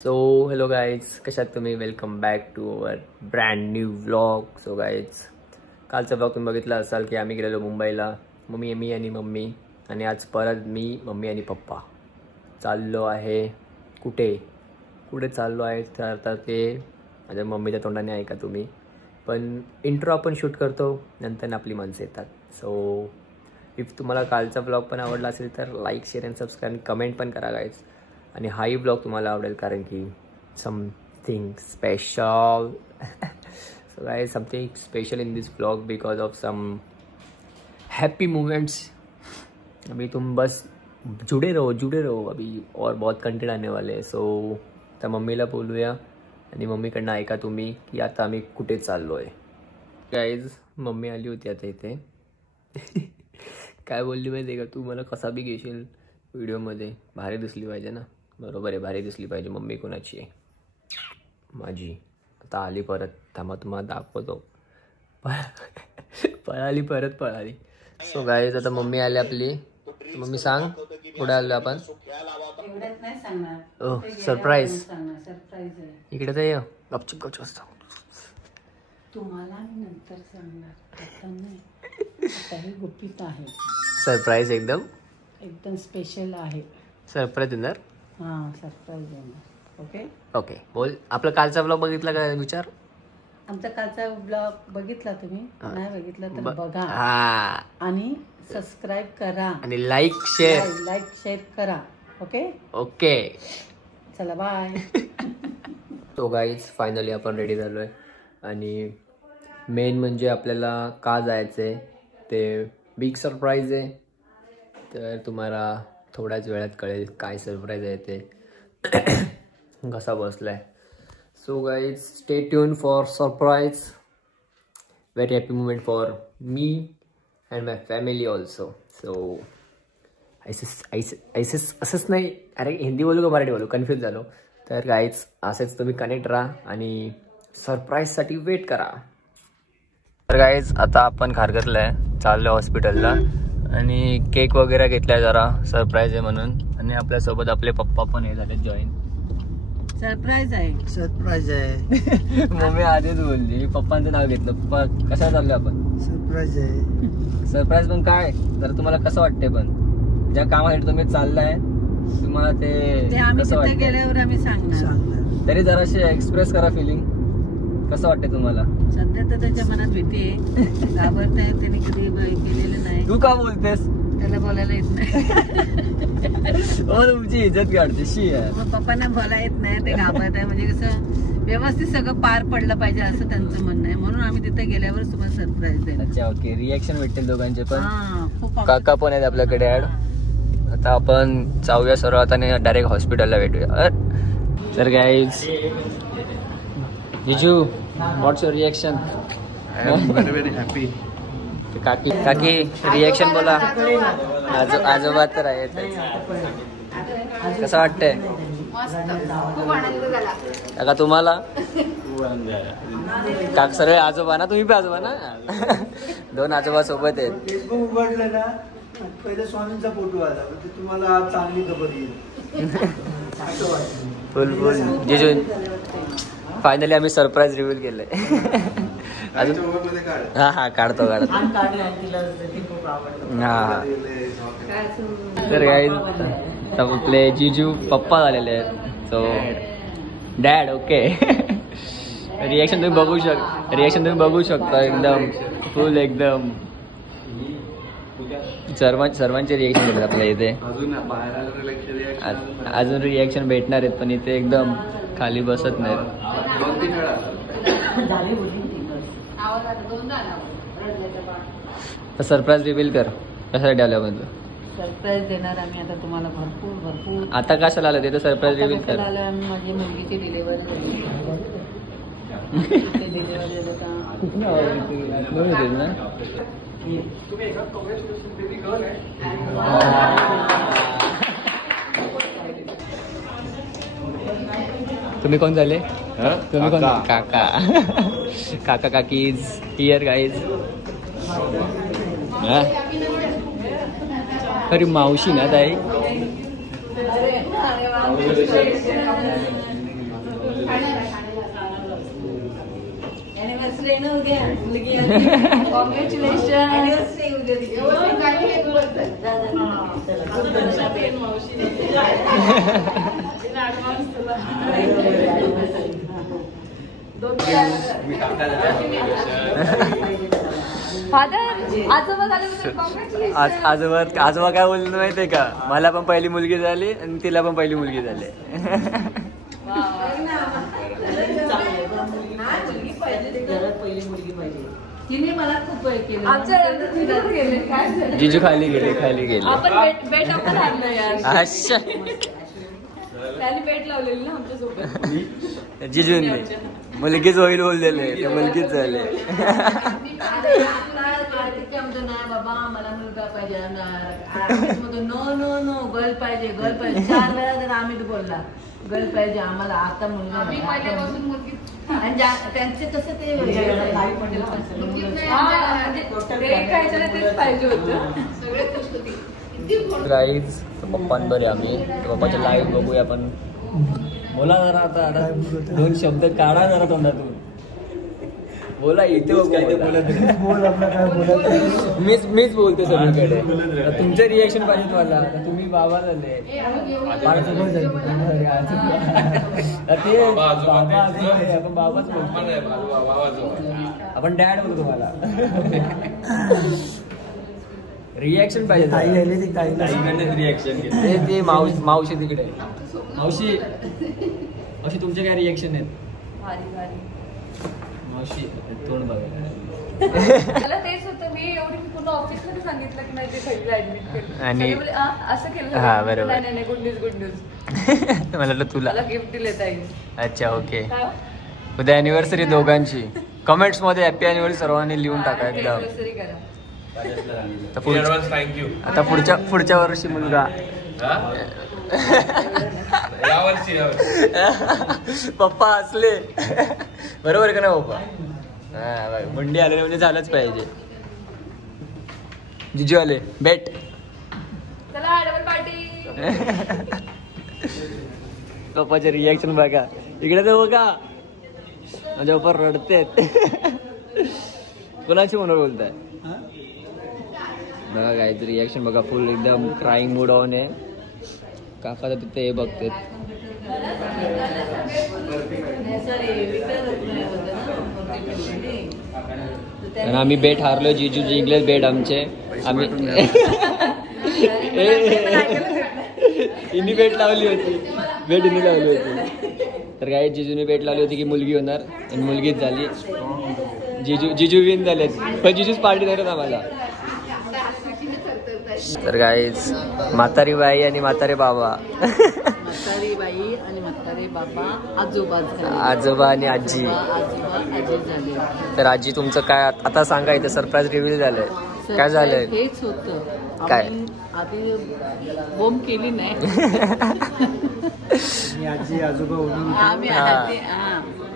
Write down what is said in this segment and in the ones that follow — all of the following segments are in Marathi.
सो हेलो गाईज, कशात तुम्ही? Welcome back to our brand new vlog. So guys, कालचा व्लॉग तुम्ही बघितला असाल की आम्ही गेलेलो मुंबईला. मी आणि मम्मी, आणि आज परत मी, मम्मी आणि पप्पा चाललो आहे. कुठे चाललो आहे तर आता ते माझ्या मम्मीच्या तोंडाने ऐका तुम्ही. पण इंट्रो आपण शूट करतो, नंतर आपली माणसं येतात. सो इफ तुम्हाला कालचा व्लॉग पण आवडला असेल तर लाईक, शेअर अँड सबस्क्राईब आणि कमेंट पण करा गाईज. आणि हाही ब्लॉग तुम्हाला आवडेल कारण की something special. So guys, something special in this blog because of some happy moments. अभी तुम बस जुड़े रहो अभी और बहुत कंटेंट आने वाले हैं. सो तर मम्मीला बोलूया आणि मम्मीकडनं ऐका तुम्ही की आता आम्ही कुठे चाललो आहे. गाईज, मम्मी आली होती आता इथे. काय बोलली माहिती आहे का, तू मला कसा बी घेशील व्हिडिओमध्ये, भारी दिसली पाहिजे ना. बरोबर आहे, भारी दिसली पाहिजे. मम्मी कोणाची आहे? माझी. आता आली परत, थांबा तुम्हाला दाखवतो. पळाली. सो गाईज, आता मम्मी आली आपली. मम्मी सांग, पुढे आलो आपण. ओह, सरप्राईज. इकडे तर ये, गपचूप असतो. तुम्हाला मी नंतर सांगणार, आता नाही. आता हे गुपित आहे. सरप्राईज एकदम स्पेशल आहे. सरप्राईज देणार. हां, सरप्राईज देणार. ओके बोल. आपला कालचा ब्लॉग बघितला का? विचार. आमचा कालचा ब्लॉग बघितला तुम्ही? नाही बघितला तर बघा आणि सबस्क्राईब करा आणि लाईक शेअर करा. ओके चला, बाय. सो गाईज, फायनली आपण रेडी झालो आहे. आणि मेन म्हणजे आपल्याला का जायचं आहे ते बिग सरप्राईज आहे. तर तुम्हाला थोड्याच वेळात कळेल काय सरप्राईज आहे ते. घसा बसलाय. So guys, stay tune for surprise. Very happy moment for me and my family also. So असंच नाही, अरे हिंदी बोलू का मराठी बोलू, कन्फ्यूज झालो. तर गाईज, असेच तुम्ही कनेक्ट राहा आणि सरप्राईजसाठी वेट करा. तर गाईज, आता आपण खारघरला आहे, चाललो हॉस्पिटलला आणि केक वगैरे घेतलाय जरा, सरप्राईज आहे म्हणून. आणि आपल्यासोबत आपले पप्पा पण हे झाले जॉईन. सरप्राईज आहे. मम्मी आधीच बोलली, पप्पांचं नाव घेतलं. पप्पा, कशा चाललोय आपण? सरप्राईज पण काय, तर तुम्हाला कसं वाटतंय? पण ज्या कामासाठी तुम्ही चाललाय, तुम्हाला ते कसं वाटतं गेल्यावर आम्ही सांगणार. तरी जराशे एक्सप्रेस करा फिलिंग. कसं वाटतंय तुम्हाला? सध्या तर त्याच्या मनात भीती आहे, घाबरताय. त्याने कधी केलेलं नाही. तू का बोलतेस? त्याला बोलायला येत नाही. तुमची इज्जत काढते शी आहे. पप्पांना बोलायला येत नाही, ते घाबरत आहे. म्हणजे कसं व्यवस्थित सगळं पार पडलं पाहिजे असं त्यांचं म्हणणं आहे. म्हणून आम्ही तिथे गेल्यावर तुम्हाला सरप्राईज देणार. अच्छा, ओके. रिएक्शन भेटेल दोघांचे पण. खूप काका पण आहेत आपल्याकडे ऍड. आता आपण जाऊया सर्वात आणि डायरेक्ट हॉस्पिटलला भेटूया. तर गाईज, जिजू, what's your reaction? I am very very happy. काकी रिएक्शन बोला. आजोबा तर आहेत. कसं वाटतंय काका तुम्हाला? काक सर्व आजोबा ना, तुम्ही पण आजोबा ना? दोन आजोबा सोबत आहेत. फेसबुक उघडलं ना, पहिले स्वामींचा फोटो आला, म्हणजे तुम्हाला आज चांगली खबर येईल. फुल जिजू, फायनली आम्ही सरप्राईज रिव्हील केलंय. हा काढतो. हा तर गाईज, आपले जिजू पप्पा झालेले आहेत. So dad. ओके. रिएक्शन तुम्ही बघू शकता. एकदम फुल, एकदम सर्वांचे रिएक्शन भेटतात आपल्या इथे. अजून रिएक्शन भेटणार आहेत, पण इथे एकदम खाली बसत नाहीत. सरप्राईज रिव्हील कर. कशासाठी आलं म्हणजे? सरप्राईज देणार आम्ही आता तुम्हाला भरपूर. आता कशाला आलं ते तर सरप्राईज रिव्हील कर. माझी मुलगीची डिलिव्हरी झाली ना. तुम्ही कोण झाले? तुम्ही कोण? काका काकीज हियर गाईज. अरे मावशी ना ताई. येणं उद्या मुलगी कॉंग्रॅच्युलेशन. आजोबा काय बोलले माहितीये का, मला पण पहिली मुलगी झाली आणि तिला पण पहिली मुलगी झाली. तिने मला खूप केलं. जिजू खाली गेले आपण बेट आपण हारलो यार. अच्छा, त्याने बेट लावलेली ना आमच्यासोबत. जिजूंनी मुलगीच होईल बोललेले, तर मुलगीच झाले. बाबा मला मुलगा पाहिजे. नो नो नो गर्ल पाहिजे, गर्ल पाहिजे. 4 वेळा जर आम्ही बोलला गर्ल पाहिजे आम्हाला, आता मुलगा. आणि त्यांचे तसं ते पाहिजे होतं. गाईज पप्पांबरे आम्ही पप्पाच्या लाईव्ह बघूया. पण बोला जरा आता 2 शब्द काढा जरा तोंडातून. बोला इथे मीच बोलते सगळीकडे. तुमचं रिएक्शन पाहिजे मला. तुम्ही बाबा झाले, ते आपण बाबाच बोलतो, आपण डॅड बोलतो. मला रिएक्शन पाहिजे. रिएक्शन ते मावशी तिकडे. मावशी तुमचे काय रिएक्शन आहेत? मावशी तोंड बघा. मला तेच होतं, मी एवढी पूर्ण ऑफिस मध्ये सांगितलं की नाही ते पहिला ऍडमिट केलं आणि असं केलं. हा बरोबर. नाही गुड न्यूज गुड न्यूज. मला वाटलं तुला गिफ्ट दिले ताई. अच्छा ओके. उद्या अॅनिव्हर्सरी दोघांची. कमेंट्स मध्ये हॅपी अॅनिव्हर्सरी सर्वांनी लिहून टाका एकदम. आता पुढच्या वर्षी मुलगा. पप्पा हसले. बरोबर का ना पप्पा? हा मंडी आले म्हणजे झालंच पाहिजे. जिजू आले. बेट. चला डबल पार्टी. पप्पाचे रिॲक्शन बघा. इकडे तर बघा माझ्या पप्पा रडतेत. कोणाची म्हणून बोलताय बघा. काहीतरी रिॲक्शन बघा. फुल एकदम क्राईंग मूड ऑन आहे. काका तर तिथे हे बघतेत. आणि आम्ही बेट हारलो. जिजू जिंकले बेट आमचे. आम्ही इनी बेट लावली होती. बेट इनी लावली होती. तर काय जिजूने बेट लावली होती की मुलगी होणार आणि मुलगीच झाली. जिजू विन झालेत. पण जिजूच पार्टी देतात आम्हाला. तर गाईज म्हातारी बाई आणि म्हातारे बाबा. म्हातारी बाई आणि म्हातारे बाबा आजोबा आणि आजी. तर आजी तुमचं काय आता सांगा. इथे सरप्राईज रिव्हील झालंय. काय झालंय? हेच होतं. काय आधी बोंब केली नाही. आजी आजोबा होऊन आम्ही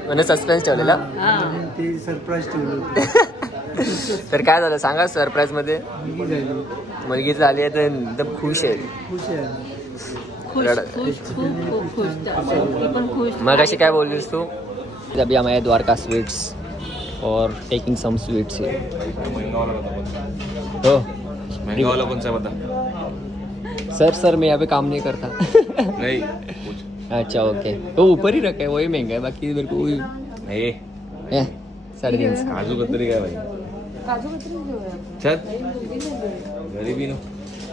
म्हणजे सस्पेन्स ठेवलेला. ते सरप्राईज ठेवलं. तर काय झालं सांगा. सरप्राईज मध्ये मुलगी झाली आहे तर एकदम खुश आहे. मग अशी काय बोललीस तू? अभी हम आए द्वारका स्वीट्स और टेकिंग सम स्वीट्स हो. महंगा वाला कौन सा बता? सर मैं यहाँ पे काम नहीं करता. नहीं. अच्छा ओके. तो ऊपर ही रखा है वही महंगा है. बाकी मेरे को वही 350. काजू कतरी काय भाई? काजू कतरी चल गरीबी नो.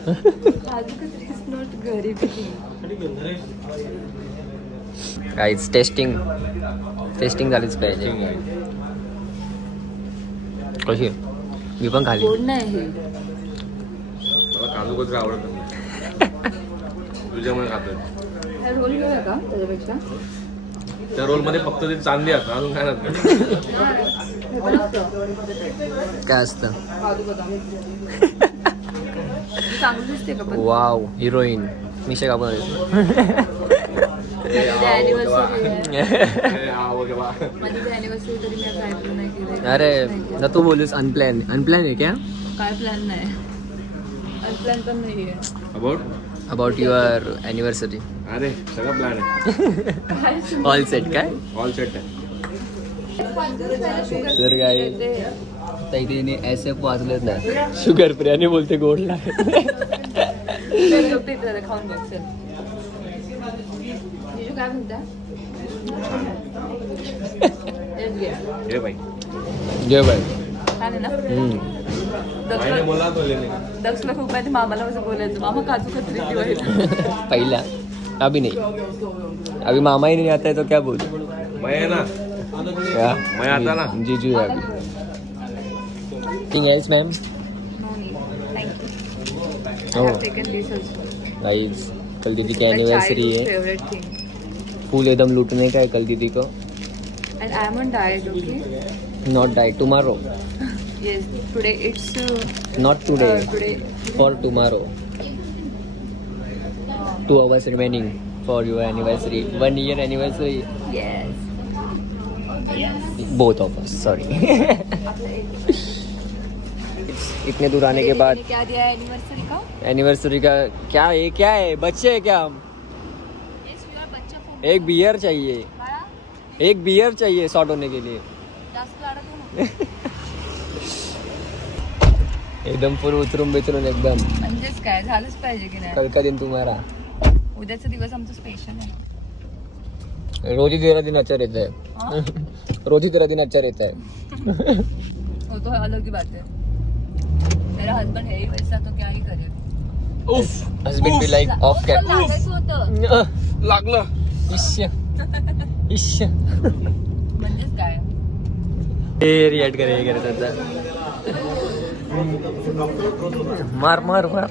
काजू कतरी इज नॉट गरीबी. गाईज टेस्टिंग झालीच पाहिजे. कशी मी पण खाली. गोड नाही हे. मला काजू कतरी आवडत नाही. तुझ्यामुळे खातोय. रोल घेऊया का त्याच्यापेक्षा? त्या रोल मध्ये फक्त ते चांदी असतं, अजून काय नसतं. काय असतं? काजू बदाम. चांगली दिसते का पण? वाव हिरोईन मिशा कापून. अरे ना तू बोलूस अनप्लॅन आहे क्या? काय प्लॅन नाही. अनप्लॅन पण नाही आहे. About your anniversary. अरे सगळं प्लॅन आहे. ऑल सेट काय? ऑल सेट आहे. तर काय आता इथे SF वाचलेच नाही. शुगर फ्री आणि बोलते गोड लागत. खाऊन बघ चल. जीजू काय म्हणता? हे बाई घे बाय. छान आहे ना? मायने बोला तो लेने दक्षला खूप माहिती मामाला कसं बोलायचं. मामा काजू कतरी दिवाळीला. पहिला अभी नहीं, अभी मामा ही नहीं आता है तो क्या बोल. मैं है ना क्या मैं आता ना. जीजू है अभी. Yes ma'am. No need. Thank you. I Oh. have taken this also. Guys कल दीदी की My एनिवर्सरी childhood है. favorite thing. फूल एकदम लूटने का है कल दीदी को. And I am on diet, okay? Not die tomorrow. Yes. Today it's Not today. today. For tomorrow. 2 hours remaining for your anniversary. 1 year anniversary. Yes. Both of us. Sorry. इतने दूर आने के बाद क्या दिया है एनिवर्सरी का? एनिवर्सरी का क्या है? क्या है? बच्चे है क्या हम? Yes, you are बच्चा फोन. एक बियर चाहिए. बाळा, एक बियर चाहिए शॉर्ट होने के लिए. जास्त लाडत होऊ नको. एकदम फुल उतरून बितरून एकदम. म्हणजेच काय झालंच पाहिजे की नाही. कल का दिन तुम्हारा. उद्याचा दिवस आमचा स्पेशल आहे. रोज ही तेरा दिन अच्छा रहता है. हाँ? रोज ही तेरा दिन अच्छा रहता है. वो तो अलग ही बात है. मेरा हस्बैंड है ही वैसा तो क्या ही करे. उफ husband be like of cap. लागायचं होतं. लागलं. Issue issue. म्हणजेच काय. ते रिॲक्ट करे त्याचा. मार मार मार.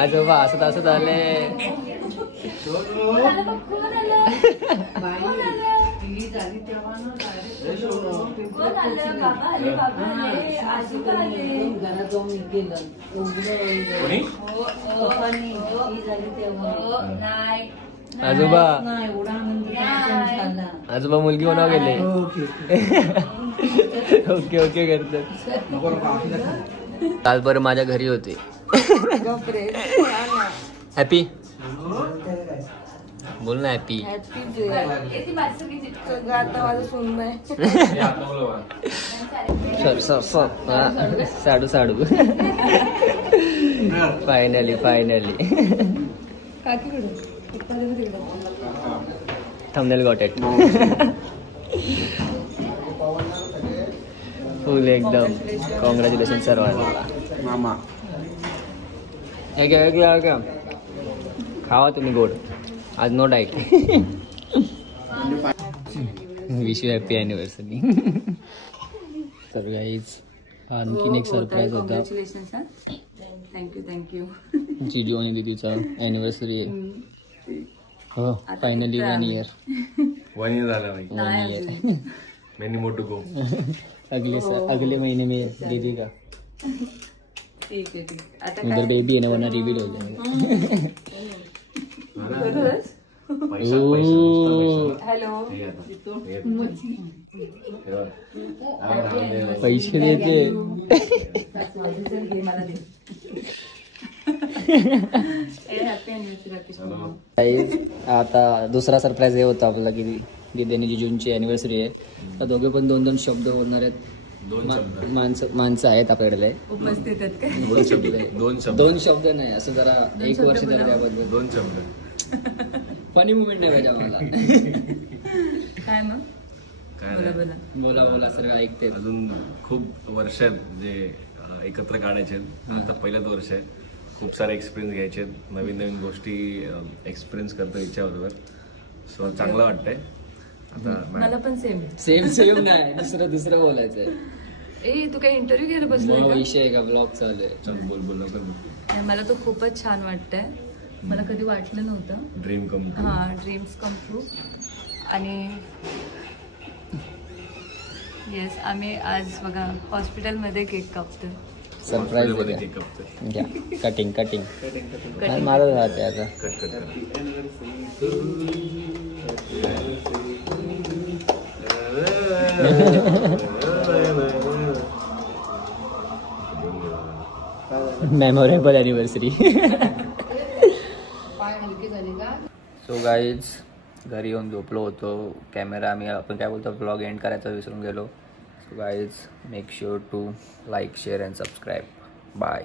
आजोबा असत असत आले. आजोबा आजोबा मुलगी बनवा गेले. ओके ओके करतात. काल बरं माझ्या घरी होते. हॅपी बोल ना हॅपी. साडू साडू. Finally thumbnail got it. Full एकदम कॉंग्रॅच्युलेशन सर्वांना. मामा क्या खावा तुम्ही गोड. आज no diet. Wish you happy anniversary. तर गाईज आणखीन एक सरप्राईज होता. थँक्यू. जीजू आणि दीदीचा अॅनिव्हर्सरी आहे. हो फायनली 1 year. 1 year झालं भाई. 1 year. Many more to go. अगले महीने में दीदी का. ठीक आहे. आता उधर बेबी है ना वरना रिवील हो जाएगा. हॅलो. पैसे देते. आता दुसरा सरप्राईज हे होता आपला की दीदी आणि जीजूंची अॅनिव्हर्सरी आहे. तर दोघे पण 2-2 शब्द बोलणार आहेत. माणसं आहेत आपल्याकडे. उपस्थित आहेत काय? 2 शब्द 2 शब्द नाही असं जरा 1 वर्ष तरी त्याबद्दल 2 शब्द. फनी मुवमेंट नाही पाहिजे आम्हाला. काय मग काय बोला बोला बोला सर ऐकते. अजून खूप वर्ष आहेत जे एकत्र काढायचे. आता पहिल्याच वर्ष आहे. खूप सारे एक्सपिरियन्स घ्यायचे. नवीन गोष्टी एक्सपिरियन्स करतो हिच्याबरोबर. सो चांगलं वाटतंय. आता मला पण सेम नाही दुसरं बोलायचंय. ए तू काय इंटरव्ह्यू घ्यायला बसलाय का? विषय का ब्लॉग चालू आहे. चल बोल लवकर बोल. नाही, मला तो खूपच छान वाटतंय. मला कधी वाटलं नव्हतं. Dream come. हा ड्रीम्स कम ट्रू. आणि येस आम्ही आज बघा हॉस्पिटलमध्ये केक कापतो. सरप्राईज मध्ये केक कापतोय. घ्या. कटिंग मला राहते आता. Cut memorable anniversary. So guys घरी येऊन झोपलो होतो. कॅमेरा आम्ही आपण काय बोलतो ब्लॉग एंड करायचा विसरून गेलो. So guys make sure to like share and subscribe. Bye.